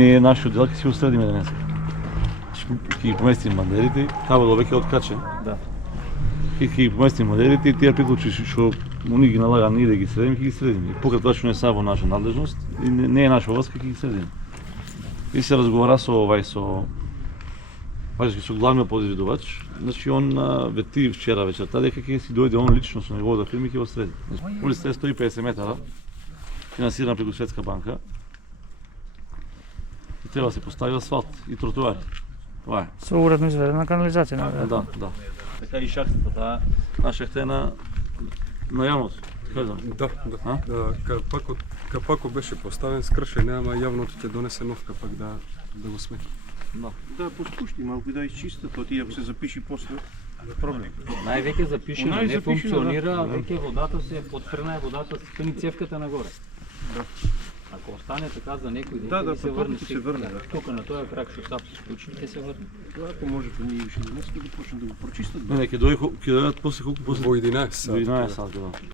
Ние нашиот дел ќе си го средиме денеска. Ќе ги поместиме мандерите, кабелот веќе откачен. Да. Ќе ги поместиме мандерите и тие приклучи што они ги налага ние да ги средиме, ќе ги средиме. Покрај тоа што не са во наша надлежност и не е наша власт, ќе ги средиме. И се разговара со со главниот подизвидувач, значи он вети вчера вечерта дека ќе си дојде он лично со неговата фирма и ќе го среди. Улица е 150 метара, финансирана преку Светска банка. И треба да се постави асфалт и тротоари. Тоа е. Со уредно изведена канализација, Да, да. Така и шахтата, таа наша е на јавност. Да. Капакот беше поставен, скршен, ама јавното ќе донесе нов капак да го смети. Да поспушти малку и да изчисти тоа, ти ако се запиши после проблем. Највеќе запишено, не функционира, веќе водата се подфрена, водата спини цевката нагоре. Да. Ако остане така за некој ден, Да, се врне, се врне. тука на тој крак што сап се случи, ќе се врне. Ако може па ние уште денес да го почнат да го прочистат. Не, ќе дојдат после колку после Во 11 сати. 11 сати, да.